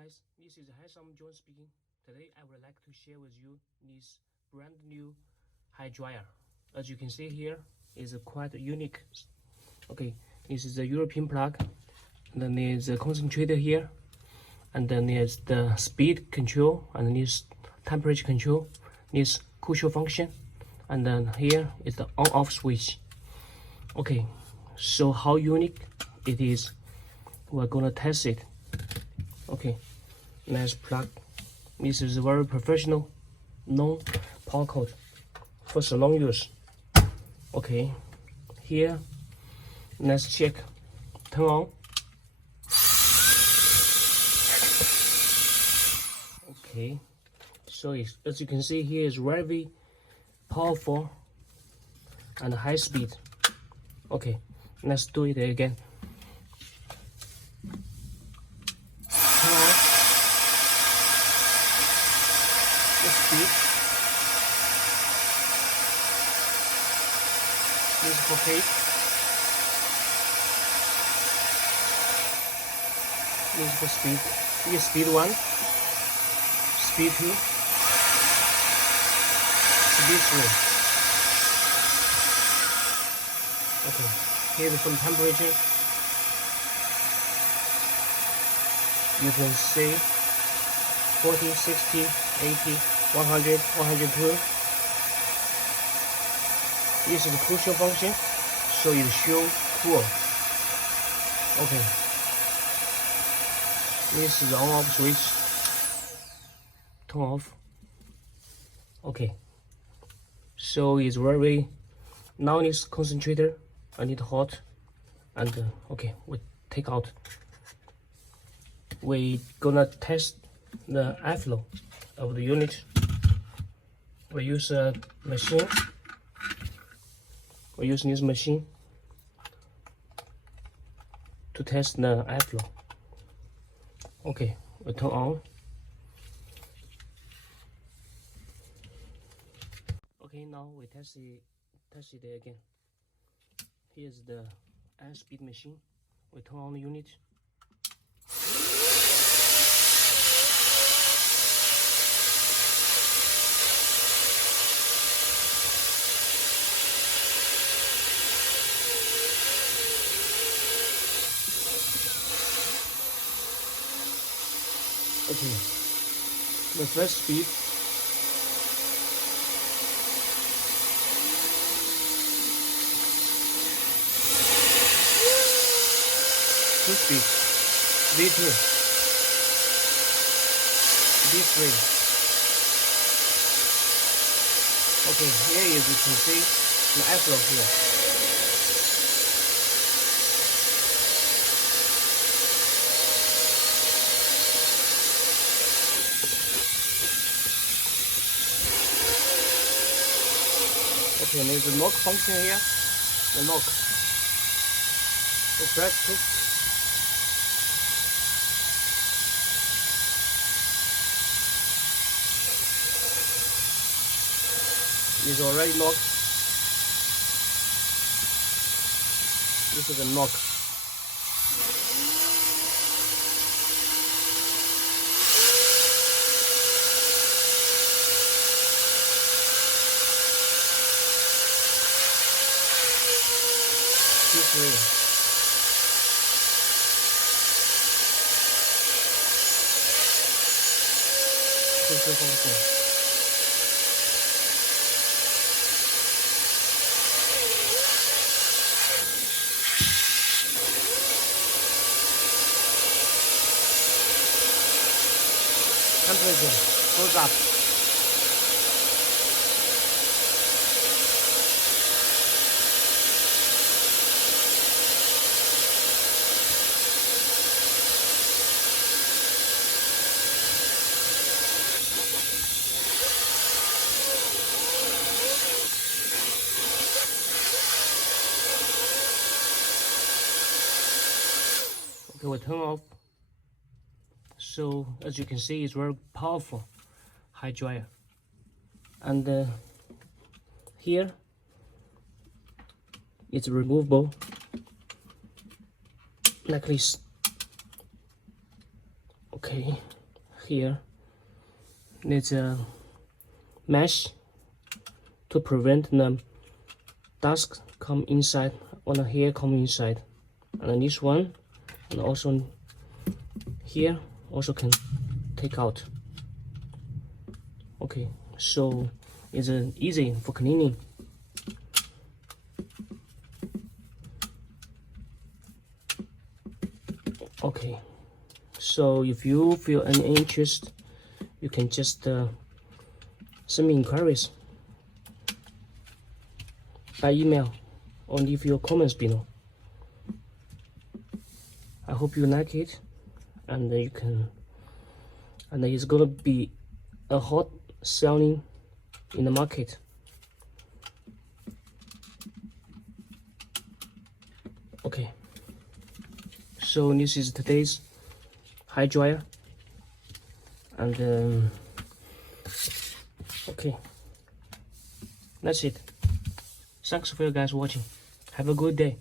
guys, this is HairSome John speaking. Today I would like to share with you this brand new hair dryer. As you can see here, is quite unique. Okay, this is the European plug. Then there's a concentrator here, and then there's the speed control, and this temperature control, this crucial function, and then here is the on-off switch. Okay, so how unique it is, we're gonna test it. Okay, let's plug. This is a very professional, non-power cord for salon use. Okay, here, let's check. Turn on. Okay, so as you can see here is very powerful and high speed. Okay, let's do it again. Turn on. The speed. This is for cake. This is for speed. This is speed 1. Speed 2, speed 3. Okay, here's some temperature. You can see 40, 60, 80, 100, 102. This is the crucial function, so it show cool. Okay, this is the on-off switch. Turn off. Okay, so it's very, now it's concentrator. I need hot, and okay, we take out. We gonna test the airflow of the unit. We use a machine. We're using this machine to test the airflow. Okay, we turn on. Okay, now we test it again. Here's the air speed machine. We turn on the unit. Okay, the first speed. Two speed, V2, V3. Okay, here you can see the airflow here. Okay, there's a lock function here. The lock. The press. It's already locked. This is a knock. This way. This is also. Temperature goes up. Okay, we turn off. So as you can see, it's very powerful hair dryer. And here it's removable like this. Okay, here there's a mesh to prevent the dust come inside or the hair come inside, and this one, and also here also can take out. Okay, so it's easy for cleaning. Okay, so if you feel any interest, you can just send me inquiries by email or leave your comments below. I hope you like it, and you can, and it's gonna be a hot selling in the market. Okay, so this is today's hair dryer, and okay, that's it. Thanks for you guys watching. Have a good day.